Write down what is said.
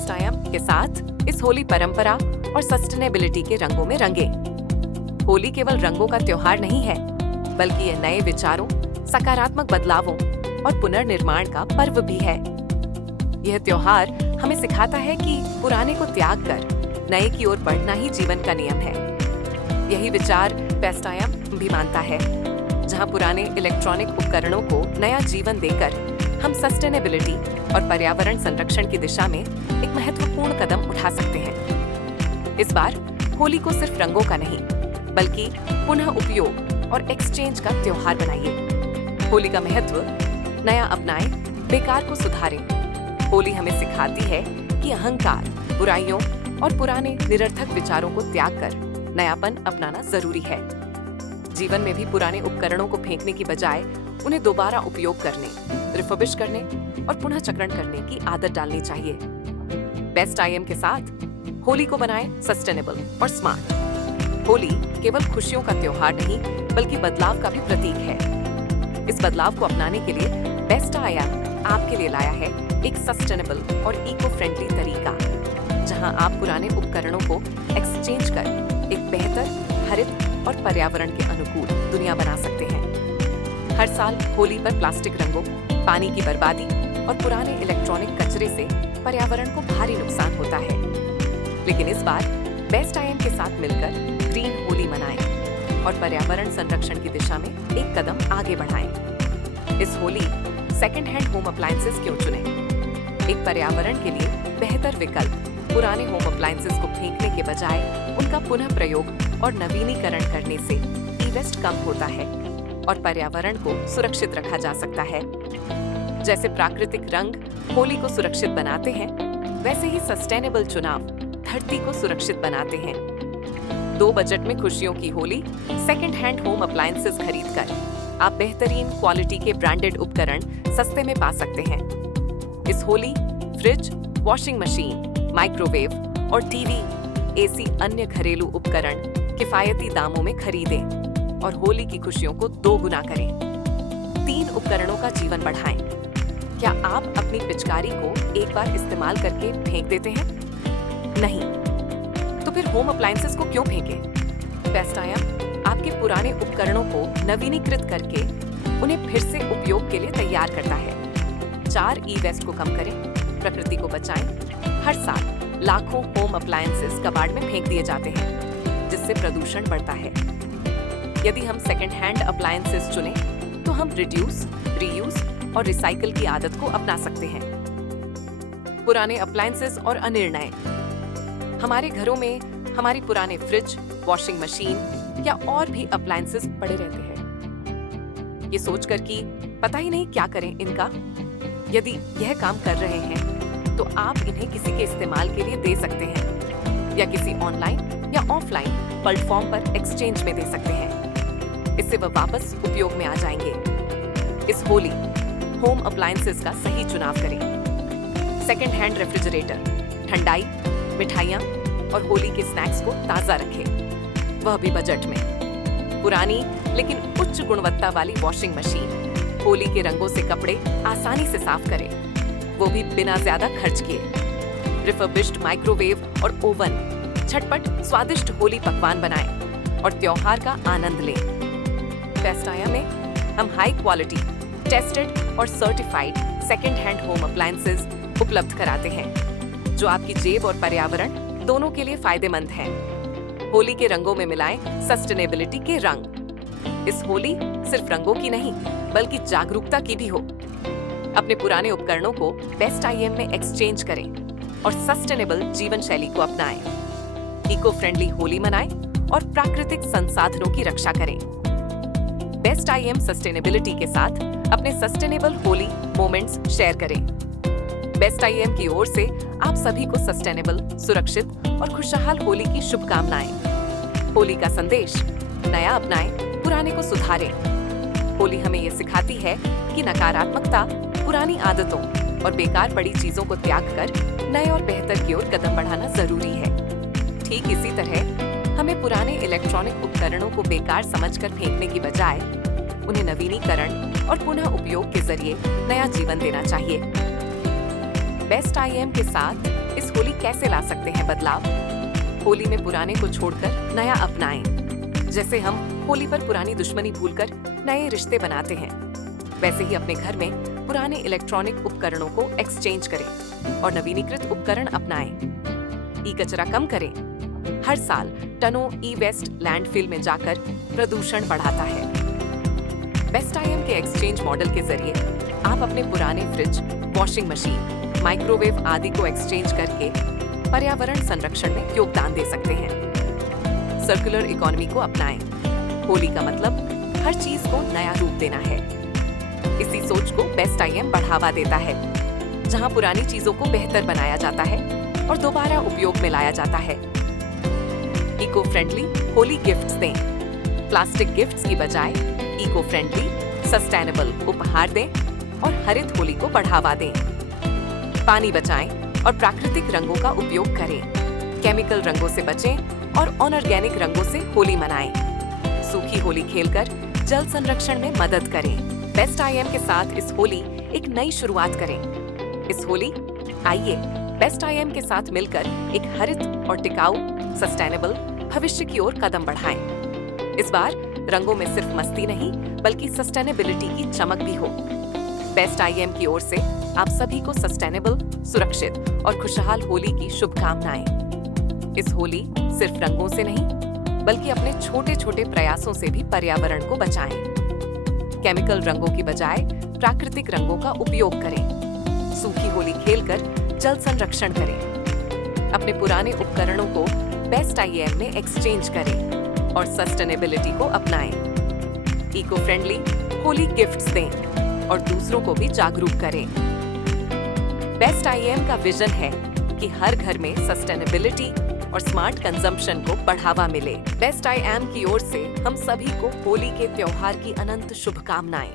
Best I am के साथ इस होली परंपरा और सस्टेनेबिलिटी के रंगों में रंगे। होली केवल रंगों का त्योहार नहीं है, बल्कि यह नए विचारों, सकारात्मक बदलावों और पुनर्निर्माण का पर्व भी है। यह त्योहार हमें सिखाता है कि पुराने को त्याग कर नए की ओर बढ़ना ही जीवन का नियम है। यही विचार बेस्ट आई एम भी मानता है, जहां पुराने इलेक्ट्रॉनिक उपकरणों को नया जीवन देकर हम सस्टेनेबिलिटी और पर्यावरण संरक्षण की दिशा में एक महत्वपूर्ण कदम उठा सकते हैं। इस बार होली को सिर्फ रंगों का नहीं, बल्कि पुनः उपयोग और एक्सचेंज का त्योहार बनाइए। होली का महत्व नया अपनाएं, बेकार को सुधारें। होली हमें सिखाती है कि अहंकार, बुराइयों और पुराने निरर्थक विचारों को त्याग कर नयापन अपनाना जरूरी है। जीवन में भी पुराने उपकरणों को फेंकने की बजाय उन्हें दोबारा उपयोग करने, रिफर्बिश करने और पुनः चक्रण करने की आदत डालनी चाहिए। बेस्ट आई एम के साथ होली को बनाएं सस्टेनेबल और स्मार्ट। होली केवल खुशियों का त्योहार नहीं, बल्कि बदलाव का भी प्रतीक है। इस बदलाव को अपनाने के लिए बेस्ट आई एम आपके लिए लाया है एक सस्टेनेबल और इको फ्रेंडली तरीका, जहां आप पुराने उपकरणों को एक्सचेंज कर एक बेहतर, हरित और पर्यावरण के अनुकूल दुनिया बना सकते हैं। हर साल होली पर प्लास्टिक रंगों, पानी की बर्बादी और पुराने इलेक्ट्रॉनिक कचरे से पर्यावरण को भारी नुकसान होता है। लेकिन इस बार बेस्ट आई एम के साथ मिलकर ग्रीन होली मनाएं और पर्यावरण संरक्षण की दिशा में एक कदम आगे बढ़ाएं। इस Holi second hand home appliances क्यों चुनें? एक पर्यावरण के लिए बेहतर विकल्प पुराने होम अप्लायंसेस को फेंकने के बजाय उनका पुनः प्रयोग और नवीनीकरण करने से ई वेस्ट कम होता है और पर्यावरण को सुरक्षित रखा जा सकता है। जैसे प्राकृतिक रंग होली को सुरक्षित बनाते हैं, वैसे ही सस्टेनेबल चुनाव धरती को सुरक्षित बनाते हैं। 2 बजट में खुशियों की Holi second hand home appliances खरीदकर आप बेहतरीन क्वालिटी के ब्रांडेड उपकरण सस्ते में पा सकते हैं। इस Holi fridge, washing machine, microwave और टीवी, एसी अन्य घरेलू उपकरण किफायती दामों में खरीदें और होली की खुशियों को 2 गुना करें। 3 उपकरणों का जीवन बढ़ाएं। क्या आप अपनी पिचकारी को एक बार इस्तेमाल करके फेंक देते हैं? नहीं, तो फिर होम अप्लायंसेस को क्यों फेंकें? बेस्ट आई एम आपके पुराने उपकरणों को नवीनीकृत करके उन्हें फिर से उपयोग के लिए तैयार करता है। 4 ई वेस्ट को कम करें, प्रकृति को बचाएं। हर साल लाखों होम अप्लायंसेस कबाड़ में फेंक दिए जाते हैं, जिससे प्रदूषण बढ़ता है। यदि हम सेकेंड हैंड अप्लायंसेस चुनें, तो हम रिड्यूस, रीयूज और रिसाइकल की आदत को अपना सकते हैं। पुराने अप्लायंसेस और अनिर्णय। हमारे घरों में हमारी पुराने फ्रिज, वॉशिंग मशीन या और भी अप्लायंसेस पड़े रहते हैं। ये सोचकर कि पता ही नहीं क्या करें इनका। यदि यह काम कर रहे हैं, तो आप इन्हें किसी के इस्तेमाल के लिए दे सकते हैं या किसी ऑनलाइन या ऑफलाइन प्लेटफॉर्म पर एक्सचेंज में दे सकते हैं। इससे वह वापस उपयोग में आ जाएंगे। इस होली होम अप्लायंसेस का सही चुनाव करें। सेकेंड हैंड रेफ्रिजरेटर, ठंडाई, मिठाइयाँ और होली के स्नैक्स को ताज़ा रखें, वह भी बजट में। पुरानी लेकिन उच्च गुणवत्ता वाली वॉशिंग मशीन होली के रंगों से कपड़े आसानी से साफ करें, वो भी बिना ज्यादा खर्च किए। रिफर्बिश्ड माइक्रोवेव और ओवन झटपट स्वादिष्ट होली पकवान बनाएं और त्योहार का आनंद लें। बेस्ट आई एम में हम हाई क्वालिटी, टेस्टेड और certified second hand home appliances उपलब्ध कराते हैं, जो आपकी जेब और पर्यावरण दोनों के लिए फायदेमंद हैं। होली के रंगों में मिलाएं सस्टेनेबिलिटी के रंग। इस होली सिर्फ रंगों की नहीं, बल्कि जागरूकता की भी हो। अपने पुराने उपकरणों को बेस्ट आई एम में एक्सचेंज करें और सस्टेनेबल जीवन शैली को अपनाएं। इको फ्रेंडली होली मनाएं और प्राकृतिक संसाधनों की रक्षा करें। बेस्ट आई एम सस्टेनेबिलिटी के साथ अपने सस्टेनेबल होली मोमेंट्स शेयर करें। बेस्ट आई एम की ओर से आप सभी को सस्टेनेबल, सुरक्षित और खुशहाल होली की शुभकामनाएं। होली का संदेश, नया अपनाएं, पुराने को सुधारें। होली हमें ये सिखाती है कि नकारात्मकता, पुरानी आदतों और बेकार पड़ी चीजों को त्याग कर नए और बेहतर की ओर कदम बढ़ाना जरूरी है। ठीक इसी तरह हमें पुराने इलेक्ट्रॉनिक उपकरणों को बेकार समझकर फेंकने की बजाय उन्हें नवीनीकरण और पुनः उपयोग के जरिए नया जीवन देना चाहिए। बेस्ट आई एम के साथ इस इस होली कैसे ला सकते हैं बदलाव? होली में पुराने को छोड़कर नया अपनाएं। जैसे हम होली पर पुरानी दुश्मनी भूलकर नए रिश्ते बनाते हैं, वैसे ही अपने घर में पुराने इलेक्ट्रॉनिक उपकरणों को एक्सचेंज करें और नवीनीकृत उपकरण अपनाएं। ई कचरा कम करें। हर साल टनों ई वेस्ट लैंडफिल में जाकर प्रदूषण बढ़ाता है। बेस्ट आईएम के एक्सचेंज मॉडल के जरिए आप अपने पुराने फ्रिज, वॉशिंग मशीन, माइक्रोवेव आदि को एक्सचेंज करके पर्यावरण संरक्षण में योगदान दे सकते हैं। सर्कुलर इकोनॉमी को अपनाएं। होली का मतलब हर चीज को नया रूप देना है। इसी सोच को बेस्ट आईएम बढ़ावा देता है, जहां पुरानी चीजों को बेहतर बनाया जाता है और दोबारा उपयोग में लाया जाता है। इको फ्रेंडली होली गिफ्ट्स दें। प्लास्टिक गिफ्ट्स की बजाय इको फ्रेंडली, सस्टेनेबल उपहार दें और हरित होली को बढ़ावा दें। पानी बचाएं और प्राकृतिक रंगों का उपयोग करें। केमिकल रंगों से बचें और अनऑर्गेनिक रंगों से होली मनाएं। सूखी होली खेलकर जल संरक्षण में मदद करें। बेस्ट आईएम के साथ इस होली एक नई शुरुआत करें। इस होली आइए बेस्ट आईएम के साथ मिलकर एक हरित और टिकाऊ, सस्टेनेबल भविष्य की ओर कदम बढ़ाएं। इस बार रंगों में सिर्फ मस्ती नहीं, बल्कि सस्टेनेबिलिटी की चमक भी हो। बेस्ट आईएम की ओर से आप सभी को सस्टेनेबल, सुरक्षित और खुशहाल होली की शुभकामनाएं। इस होली सिर्फ रंगों से नहीं, बल्कि अपने छोटे छोटे प्रयासों से भी पर्यावरण को बचाएं। केमिकल रंगों की बजाय प्राकृतिक रंगों का उपयोग करें। सूखी होली खेलकर जल संरक्षण करें। अपने पुराने उपकरणों को बेस्ट आईएम में एक्सचेंज करें और सस्टेनेबिलिटी को अपनाएं। इको फ्रेंडली होली गिफ्ट्स दें और दूसरों को भी जागरूक करें। बेस्ट आईएम का विजन है कि हर घर में सस्टेनेबिलिटी और स्मार्ट कंजम्पशन को बढ़ावा मिले। बेस्ट आईएम की ओर से हम सभी को होली के त्योहार की अनंत शुभकामनाएं।